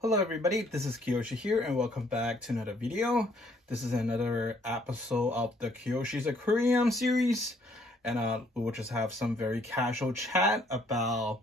Hello everybody, this is Kiyoshi here and welcome back to another video. This is another episode of the Kiyoshi's Aquarium series, and we will just have some very casual chat about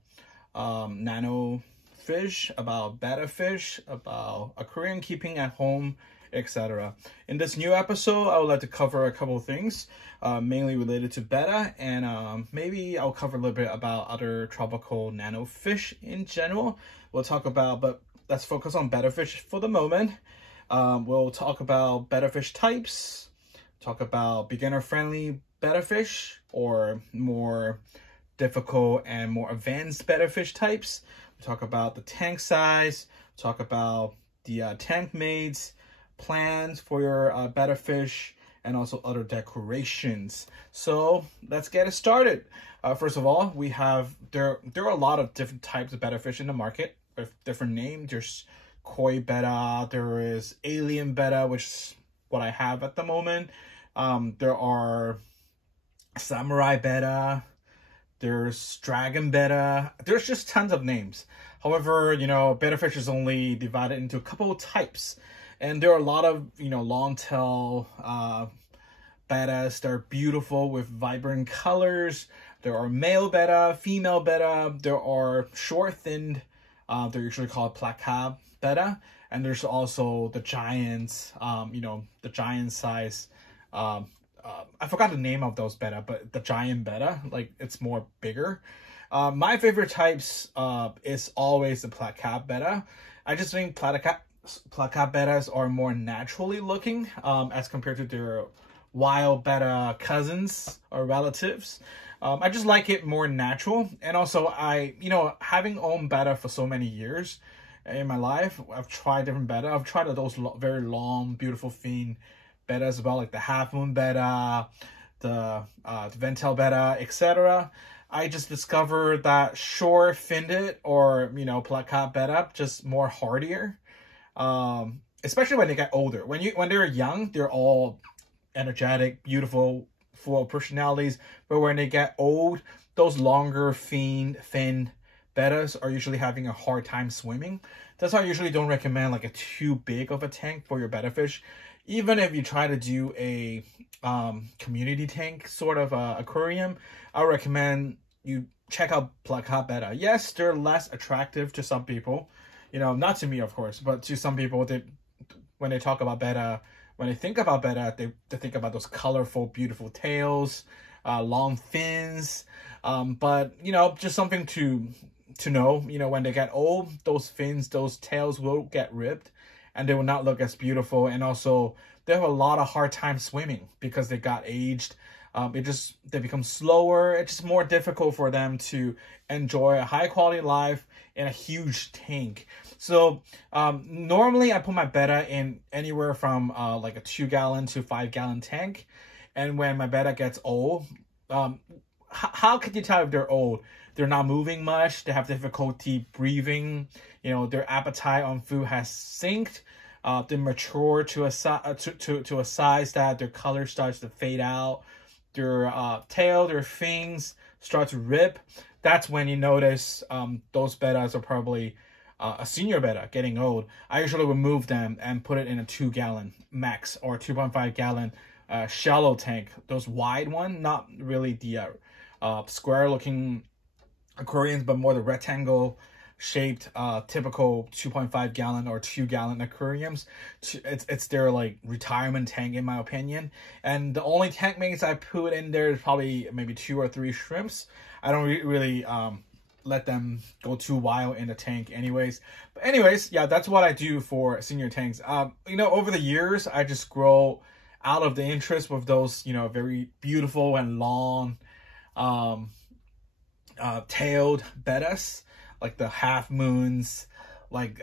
nano fish, about betta fish, about aquarium keeping at home, etc. In this new episode, I would like to cover a couple of things, mainly related to betta, and maybe I'll cover a little bit about other tropical nano fish in general. We'll talk about, but let's focus on betta fish for the moment. We'll talk about betta fish types, talk about beginner-friendly betta fish, or more difficult and more advanced betta fish types. We'll talk about the tank size, talk about the tank mates, plans for your betta fish, and also other decorations. So let's get it started. First of all, there are a lot of different types of betta fish in the market. Different names. There's koi betta, there is alien betta, which is what I have at the moment. There are samurai betta, there's dragon betta, there's just tons of names. However, betta fish is only divided into a couple of types, and there are a lot of long tail bettas that are beautiful with vibrant colors. There are male betta, female betta, there are short thinned, they're usually called placard betta, and there's also the giants, the giant size. I forgot the name of those betta, but the giant betta, like it's more bigger. My favorite types is always the placard betta. I just think placard bettas are more naturally looking as compared to their wild betta cousins or relatives. I just like it more natural, and also having owned betta for so many years in my life, I've tried different betta. I've tried those very long, beautiful fin betta as well, like the half moon betta, the ventel betta, etc. I just discovered that short finned or placard betta just more hardier, especially when they get older. When they're young, they're all energetic, beautiful, full of personalities, but when they get old, those longer fin bettas are usually having a hard time swimming. That's why I usually don't recommend like a too big of a tank for your betta fish. Even if you try to do a community tank sort of aquarium, I would recommend you check out placard betta. Yes, they're less attractive to some people, not to me of course, but to some people, when they talk about betta, when they think about betta, they think about those colorful, beautiful tails, long fins. But, just something to know, when they get old, those fins, those tails will get ripped and they will not look as beautiful. And also, they have a lot of hard time swimming because they got aged. They become slower. It's just more difficult for them to enjoy a high quality life in a huge tank. So normally I put my betta in anywhere from like a 2-gallon to 5-gallon tank. And when my betta gets old, how can you tell if they're old? They're not moving much. They have difficulty breathing. Their appetite on food has sinked. They mature to a size that their color starts to fade out. Their tail, their fins start to rip. That's when you notice those bettas are probably a senior betta getting old. I usually remove them and put it in a 2-gallon max or 2.5-gallon shallow tank. Those wide one, not really the square looking aquariums, but more the rectangle shaped typical 2.5-gallon or 2-gallon aquariums. It's their like retirement tank in my opinion. And the only tank mates I put in there is probably maybe 2 or 3 shrimps. I don't really let them go too wild in the tank anyways. But anyways, yeah, that's what I do for senior tanks. Over the years, I just grow out of the interest with those, very beautiful and long tailed bettas, like the half moons, like,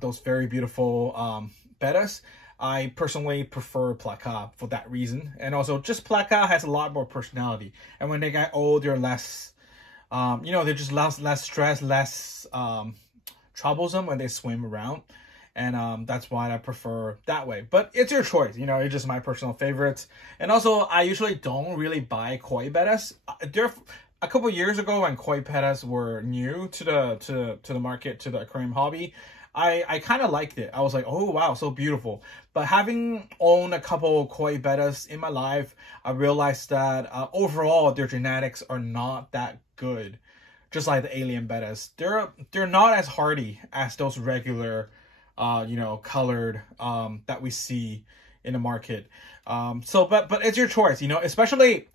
those very beautiful bettas. I personally prefer placard for that reason. And also just placard has a lot more personality. And when they get old, they're less, they're just less stressed, less troublesome when they swim around. And that's why I prefer that way. But it's your choice, it's just my personal favorites. And also, I usually don't really buy koi bettas. a couple years ago when koi bettas were new to the market, to the aquarium hobby, I kind of liked it. I was like, oh wow, so beautiful. But having owned a couple koi bettas in my life, I realized that overall their genetics are not that good. Just like the alien bettas, they're not as hardy as those regular, colored that we see in the market. But it's your choice, especially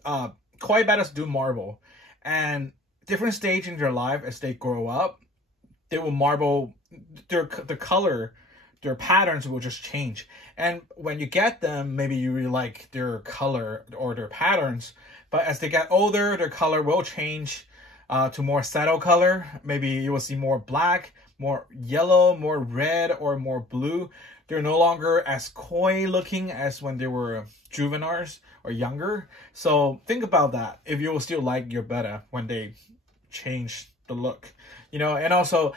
koi bettas do marble, and different stage in their life as they grow up, they will marble. The color, their patterns will just change. And when you get them, maybe you really like their color or their patterns, but as they get older, their color will change to more saddle color. Maybe you will see more black, more yellow, more red, or more blue. They're no longer as koi looking as when they were juveniles or younger. So think about that, if you will still like your betta when they change the look. And also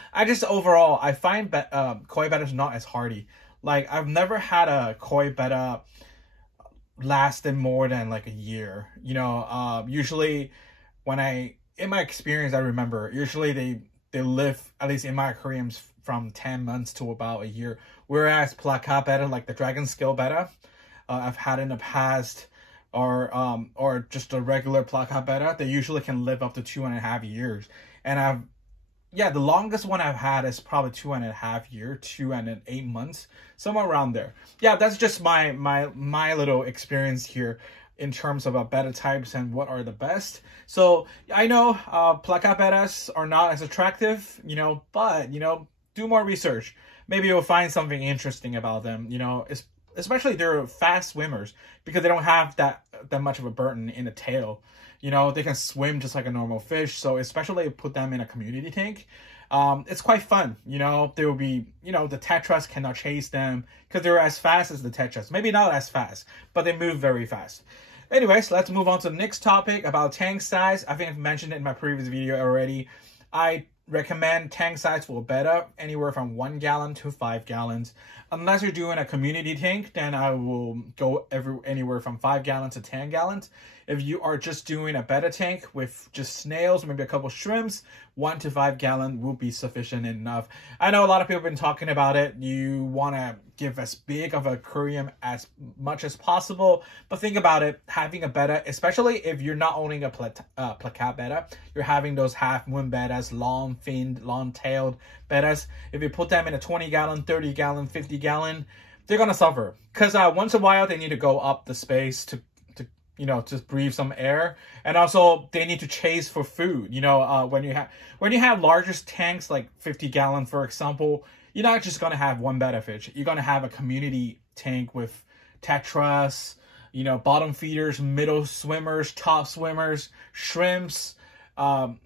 overall I find koi bettas not as hardy. Like, I've never had a koi betta lasted more than like a year. Usually in my experience, I remember usually they live, at least in my aquariums, from 10 months to about a year. Whereas plakat betta, like the dragon scale betta, I've had in the past, or just a regular plakat betta, they usually can live up to 2.5 years. And the longest one I've had is probably 2.5 years, 2 and 8 months, somewhere around there. Yeah, that's just my little experience here in terms of betta types and what are the best. So I know plakat bettas are not as attractive, but do more research. Maybe you'll find something interesting about them. Especially they're fast swimmers because they don't have that much of a burden in the tail. They can swim just like a normal fish. So especially put them in a community tank, it's quite fun. They will be, the tetras cannot chase them because they're as fast as the tetras. Maybe not as fast, but they move very fast. Anyways, let's move on to the next topic about tank size. I think I've mentioned it in my previous video already. I recommend tank size for betta anywhere from 1 gallon to 5 gallons. Unless you're doing a community tank, then I will go anywhere from 5 gallons to 10 gallons. If you are just doing a betta tank with just snails, maybe a couple shrimps, 1 to 5 gallon will be sufficient enough. I know a lot of people have been talking about it. You want to give as big of an aquarium as much as possible, but think about it, having a betta, especially if you're not owning a plakat betta, you're having those half moon bettas, long finned, long tailed bettas. If you put them in a 20 gallon, 30 gallon, 50 gallon, they're gonna suffer because once in a while they need to go up the space to just breathe some air, and also they need to chase for food. When you have larger tanks like 50 gallon, for example, you're not just gonna have one betta fish. You're gonna have a community tank with tetras, bottom feeders, middle swimmers, top swimmers, shrimps,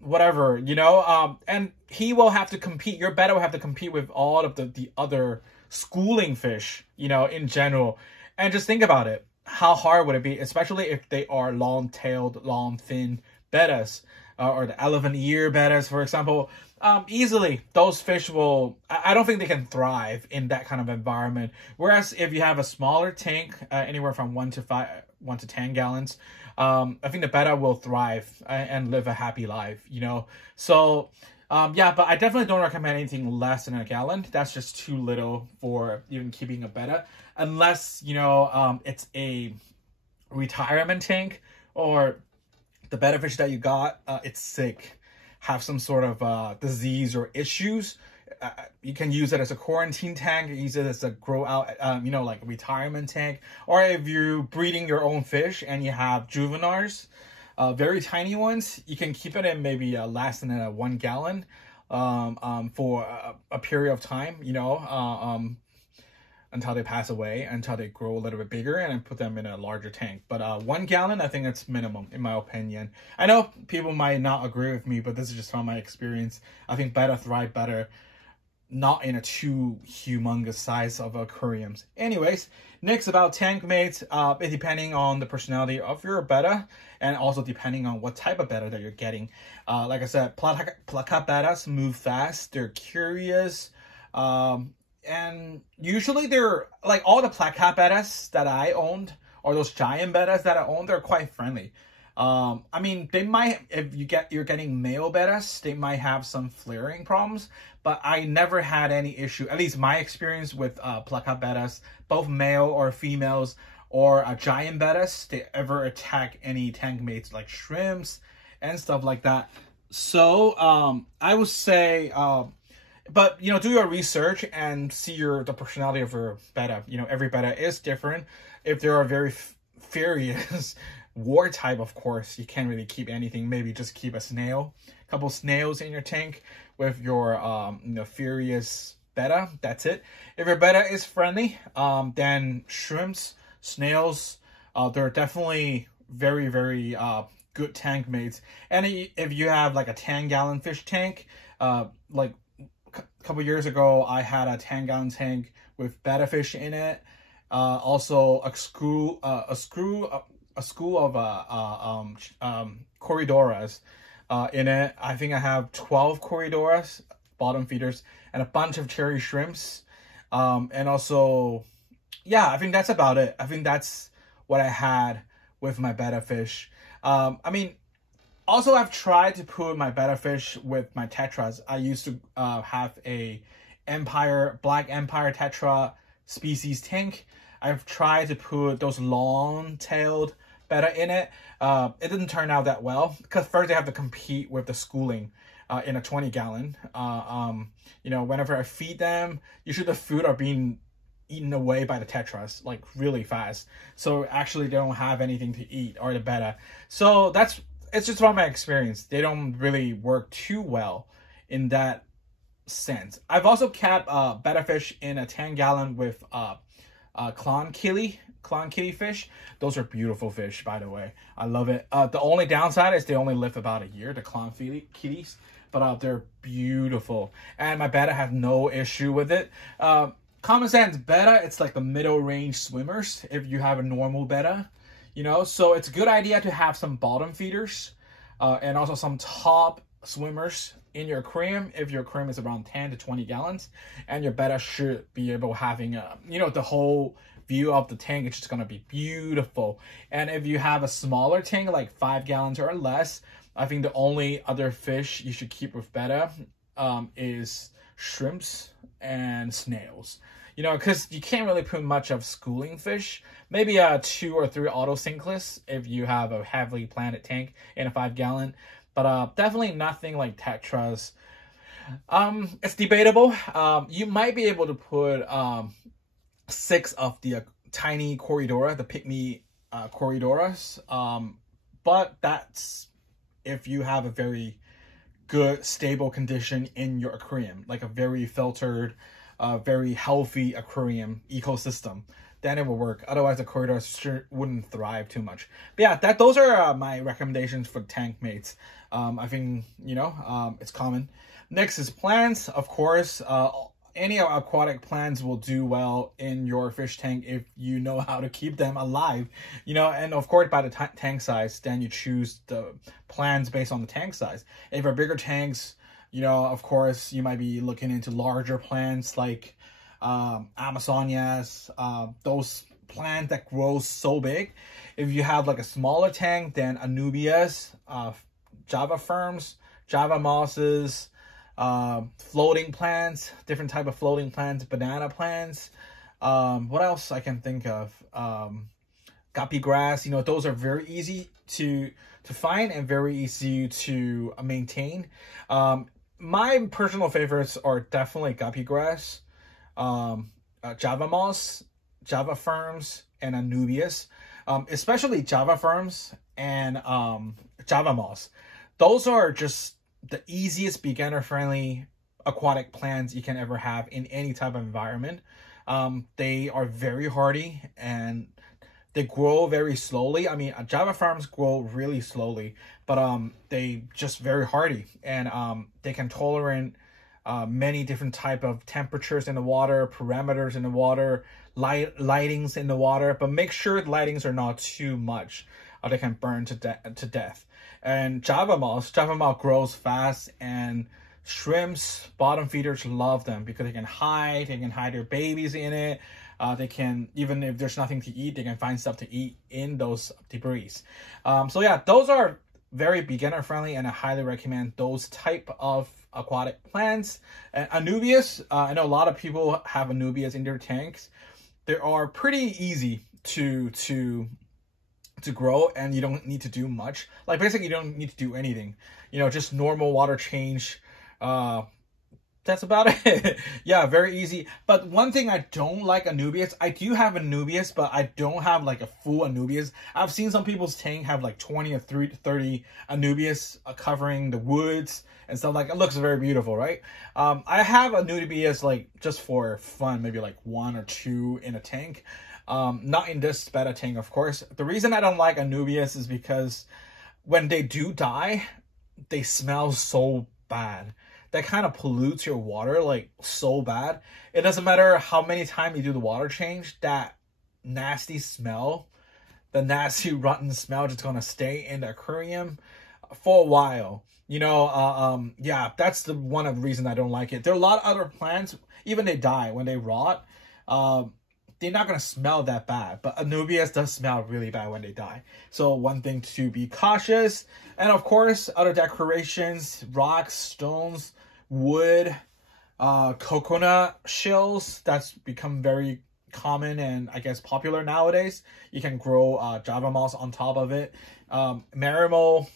whatever, and he will have to compete. Your betta will have to compete with all of the other schooling fish, in general. And just think about it. How hard would it be, especially if they are long-tailed, long-finned bettas, or the elephant ear bettas, for example? Easily, those fish will... I don't think they can thrive in that kind of environment. Whereas if you have a smaller tank, anywhere from 1 to 10 gallons, I think the betta will thrive and live a happy life, So, but I definitely don't recommend anything less than a gallon. That's just too little for even keeping a betta. Unless, it's a retirement tank, or the betta fish that you got, it's sick, have some sort of disease or issues. You can use it as a quarantine tank, use it as a grow out, like a retirement tank. Or if you're breeding your own fish and you have juveniles, very tiny ones, you can keep it in maybe less than 1 gallon for a period of time, until they pass away, until they grow a little bit bigger, and then put them in a larger tank. But 1 gallon, I think that's minimum, in my opinion. I know people might not agree with me, but this is just from my experience. I think betta thrive better not in a too humongous size of aquariums. Anyways, next about tank mates, depending on the personality of your betta, and also depending on what type of betta that you're getting. Like I said, plakat bettas move fast, they're curious, and usually they're like all the plakat bettas that I owned, or those giant bettas that I owned, they're quite friendly. I mean, they might, if you're getting male bettas, they might have some flaring problems, but I never had any issue, at least my experience with placa bettas, both male or females, or giant bettas, they ever attack any tank mates like shrimps and stuff like that. So I would say, but you know, do your research and see the personality of your betta. You know, every betta is different. If they are very furious war type, of course, you can't really keep anything. Maybe just keep a couple snails in your tank with your you know, furious betta. That's it. If your betta is friendly, then shrimps, snails, they're definitely very, very good tank mates. And if you have like a 10-gallon fish tank, like a couple years ago, I had a 10-gallon tank with betta fish in it. Also a school of Corydoras in it. I think I have 12 Corydoras, bottom feeders, and a bunch of cherry shrimps. And also, yeah, I think that's about it. I think that's what I had with my betta fish. I mean, also I've tried to put my betta fish with my tetras. I used to have a Black Empire tetra species tank. I've tried to put those long-tailed betta in it. It didn't turn out that well because first they have to compete with the schooling in a 20-gallon. You know, whenever I feed them, usually the food are being eaten away by the tetras like really fast. So actually they don't have anything to eat, or the betta. So it's just from my experience. They don't really work too well in that sense. I've also kept betta fish in a 10-gallon with clown kitty fish. Those are beautiful fish, by the way. I love it. The only downside is they only live about a year, the clown kitties, but they're beautiful. And my betta have no issue with it. Common sense, betta, it's like the middle range swimmers if you have a normal betta, you know. So it's a good idea to have some bottom feeders and also some top swimmers in your aquarium if your aquarium is around 10 to 20 gallons, and your betta should be able having you know, the whole view of the tank. It's just gonna be beautiful. And if you have a smaller tank like 5 gallons or less, I think the only other fish you should keep with betta is shrimps and snails, you know, because you can't really put much of schooling fish. Maybe 2 or 3 autocinchlists if you have a heavily planted tank in a 5-gallon. But definitely nothing like tetras. It's debatable. You might be able to put 6 of the tiny Corydora, the pygmy Corydoras. But that's if you have a very good, stable condition in your aquarium, like a very filtered, very healthy aquarium ecosystem, then it will work. Otherwise, the Corydoras sure wouldn't thrive too much. But yeah, those are my recommendations for tank mates. I think, you know, it's common. Next is plants. Of course, any aquatic plants will do well in your fish tank if you know how to keep them alive, you know. And of course, by the tank size, then you choose the plants based on the tank size. If you're bigger tanks, you know, of course, you might be looking into larger plants like Amazonias, those plants that grow so big. If you have like a smaller tank, then Anubias, Java ferns, Java mosses, floating plants, different type of floating plants, banana plants. What else I can think of? Guppy grass, you know, those are very easy to find and very easy to maintain. My personal favorites are definitely guppy grass, Java moss, Java ferns, and Anubias, especially Java ferns and Java moss. Those are just the easiest beginner-friendly aquatic plants you can ever have in any type of environment. They are very hardy and they grow very slowly. I mean, Java ferns grow really slowly, but they just very hardy, and they can tolerate many different type of temperatures in the water, parameters in the water, lightings in the water. But make sure the lightings are not too much, or they can burn to death. And Java moss grows fast, and shrimps, bottom feeders love them because they can hide their babies in it. They can, even if there's nothing to eat, they can find stuff to eat in those debris. So yeah, those are very beginner friendly, and I highly recommend those type of aquatic plants. And Anubias, I know a lot of people have Anubias in their tanks. They are pretty easy to grow, and you don't need to do much. Like basically you don't need to do anything, you know, just normal water change. That's about it. Yeah, very easy. But one thing I don't like Anubias, I do have Anubias, but I don't have like a full Anubias. I've seen some people's tank have like 20 or 30 Anubias covering the woods and stuff like that. It looks very beautiful, right? I have Anubias like just for fun, maybe like 1 or 2 in a tank. Not in this Betta tank, of course. The reason I don't like Anubias is because when they do die, they smell so bad. That kind of pollutes your water like so bad. It doesn't matter how many times you do the water change, that nasty smell, the nasty rotten smell just gonna stay in the aquarium for a while. You know, yeah, that's the one of the reasons I don't like it. There are a lot of other plants, even they die, when they rot, they're not going to smell that bad, but Anubias does smell really bad when they die. So one thing to be cautious. And of course, other decorations, rocks, stones, wood, coconut shells, that's become very common and I guess popular nowadays. You can grow Java moss on top of it. Marimo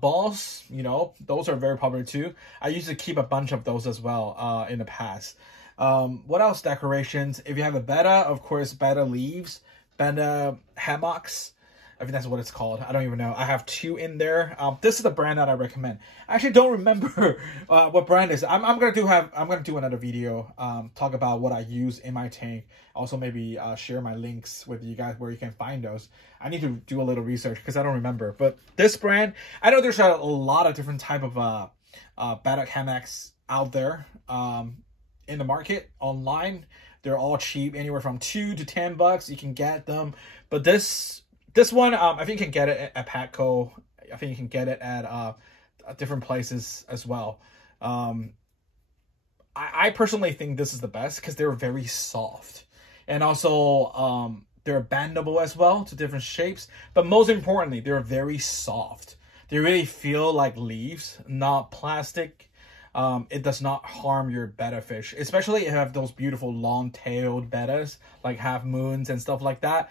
balls, you know, those are very popular too. I used to keep a bunch of those as well in the past. What else decorations? If you have a Betta, of course, Betta leaves, Betta hammocks. I think that's what it's called. I don't even know. I have 2 in there. This is the brand that I recommend. I actually don't remember what brand it is. I'm gonna do another video, talk about what I use in my tank. Also maybe share my links with you guys where you can find those. I need to do a little research because I don't remember. But this brand, I know there's a lot of different type of Betta hammocks out there. In the market online, they're all cheap, anywhere from $2 to $10. You can get them, but this one, I think you can get it at Petco. I think you can get it at different places as well. I personally think this is the best because they're very soft, and also they're bendable as well to different shapes. But most importantly, they're very soft. They really feel like leaves, not plastic. It does not harm your Betta fish, especially if you have those beautiful long-tailed Bettas, like half moons and stuff like that.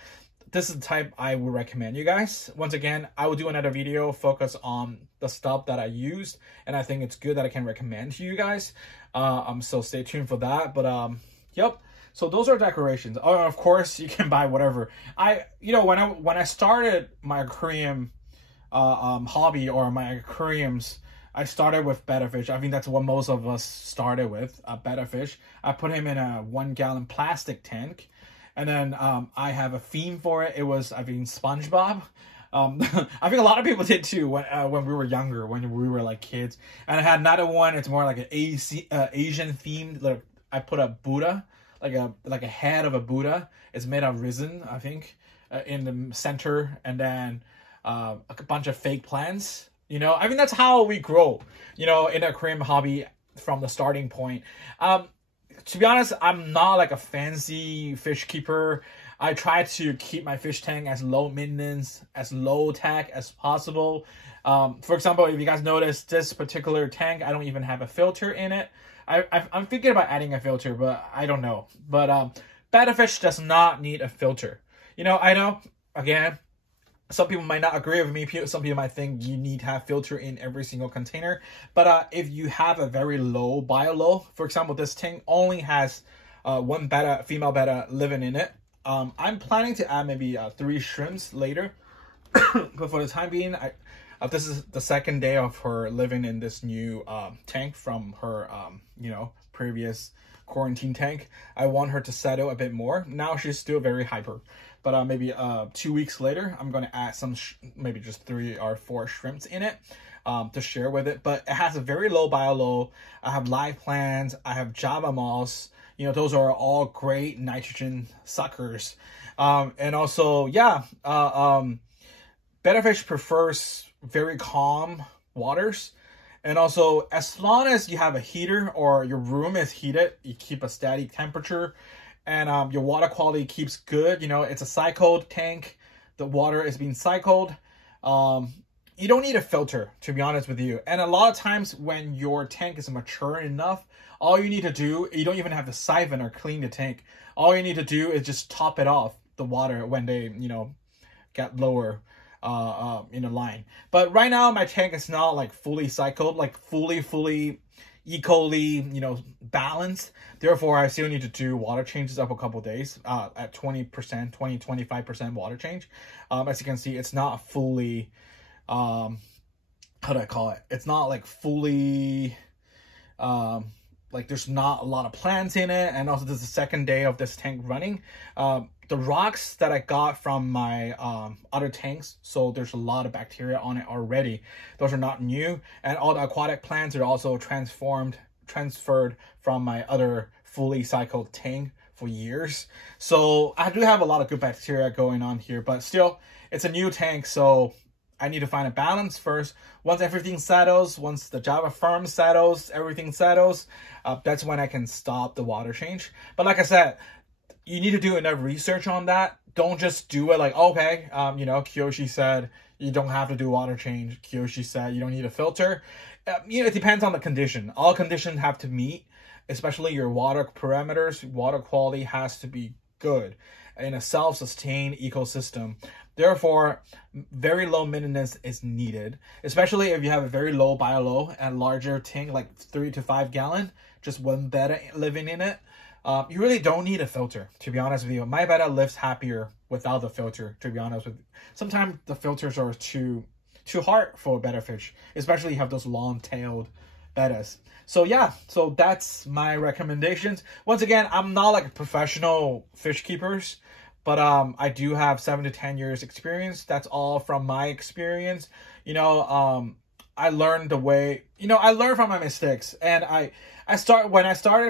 This is the type I would recommend you guys. Once again, I will do another video focus on the stuff that I used, and I think it's good that I can recommend to you guys. So stay tuned for that. But yep. So those are decorations. Oh, of course, you can buy whatever. You know, when I started my aquarium hobby, or my aquariums, I started with Betta fish. I think that's what most of us started with, Betta fish. I put him in a 1-gallon plastic tank. And then I have a theme for it. It was, I think, SpongeBob. I think a lot of people did too when we were younger, when we were like kids. And I had another one. It's more like an Asian themed. Like I put a Buddha, like a head of a Buddha. It's made of resin, I think, in the center, and then a bunch of fake plants. You know, I mean, that's how we grow, you know, in the aquarium hobby from the starting point. To be honest, I'm not like a fancy fish keeper. I try to keep my fish tank as low maintenance, as low tech as possible. For example, if you guys notice this particular tank, I don't even have a filter in it. I'm thinking about adding a filter, but I don't know. But Betta fish does not need a filter. You know, I know, again, some people might not agree with me. Some people might think you need to have filter in every single container. But if you have a very low bio, for example, this tank only has 1 Betta, female Betta living in it. I'm planning to add maybe 3 shrimps later. But for the time being, this is the 2nd day of her living in this new tank from her, you know, previous quarantine tank. I want her to settle a bit more. Now she's still very hyper. But maybe 2 weeks later, I'm going to add some, maybe just 3 or 4 shrimps in it to share with it. But it has a very low bio. I have live plants. I have Java moss. You know, those are all great nitrogen suckers. And also, yeah, Betta fish prefers very calm waters. And also, as long as you have a heater or your room is heated, you keep a steady temperature, and your water quality keeps good. You know, it's a cycled tank. The water is being cycled. You don't need a filter, to be honest with you. And a lot of times when your tank is mature enough, all you need to do, you don't even have to siphon or clean the tank. All you need to do is just top it off, the water, when they, you know, get lower in the line. But right now my tank is not like fully cycled, like fully equally, you know, balanced. Therefore, I still need to do water changes up a couple days at 25% water change. As you can see, it's not fully, how do I call it? It's not like fully, like there's not a lot of plants in it. And also this is the second day of this tank running. The rocks that I got from my other tanks, so there's a lot of bacteria on it already. Those are not new. And all the aquatic plants are also transferred from my other fully cycled tank for years. So I do have a lot of good bacteria going on here, but still, it's a new tank, so I need to find a balance first. Once everything settles, once the Java firm settles, everything settles, that's when I can stop the water change. But like I said, you need to do enough research on that. Don't just do it like, okay, you know, Kiyoshi said you don't have to do water change. Kiyoshi said you don't need a filter. You know, it depends on the condition. All conditions have to meet, especially your water parameters. Water quality has to be good in a self-sustained ecosystem. Therefore, very low maintenance is needed, especially if you have a very low bio-low and larger tank, like 3 to 5 gallon, just one Betta living in it. You really don't need a filter, to be honest with you. My Betta lives happier without the filter, to be honest with you. Sometimes the filters are too hard for a Betta fish, especially you have those long-tailed Bettas. So yeah, so that's my recommendations. Once again, I'm not like a professional fish keepers, but I do have 7 to 10 years experience. That's all from my experience. You know, I learned the way, you know, I learned from my mistakes. And when I started a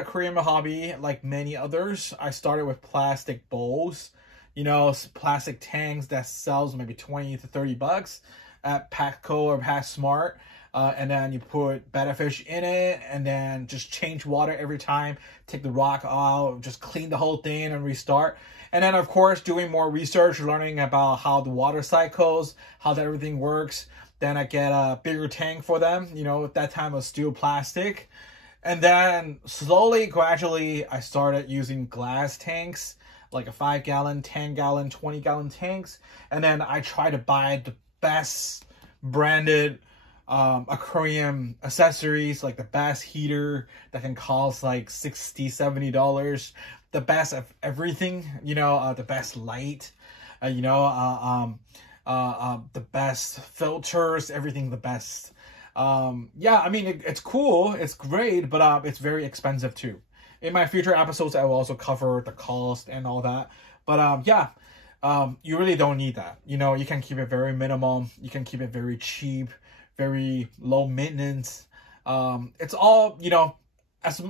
aquarium hobby, like many others, I started with plastic bowls, you know, plastic tanks that sells maybe 20 to 30 bucks at Petco or PetSmart. And then you put Betta fish in it and then just change water every time, take the rock out, just clean the whole thing and restart. And then of course, doing more research, learning about how the water cycles, how everything works. Then I get a bigger tank for them. You know, at that time it was still plastic. And then slowly, gradually, I started using glass tanks, like a 5 gallon, 10 gallon, 20 gallon tanks. And then I try to buy the best branded aquarium accessories, like the best heater that can cost like $60, $70, the best of everything, you know, the best light, you know, the best filters, everything the best. Yeah, I mean, it's cool, it's great, but it's very expensive too. In my future episodes, I will also cover the cost and all that. But yeah, you really don't need that. You know, you can keep it very minimal. You can keep it very cheap, very low maintenance. It's all, you know, as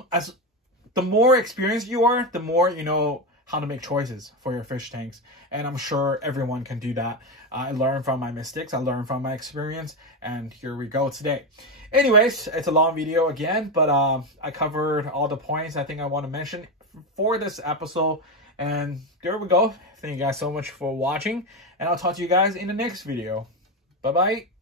the more experienced you are, the more you know how to make choices for your fish tanks. And I'm sure everyone can do that. I learned from my mistakes. I learned from my experience. And here we go today. Anyways, it's a long video again, but I covered all the points I think I want to mention for this episode. And there we go. Thank you guys so much for watching. And I'll talk to you guys in the next video. Bye-bye.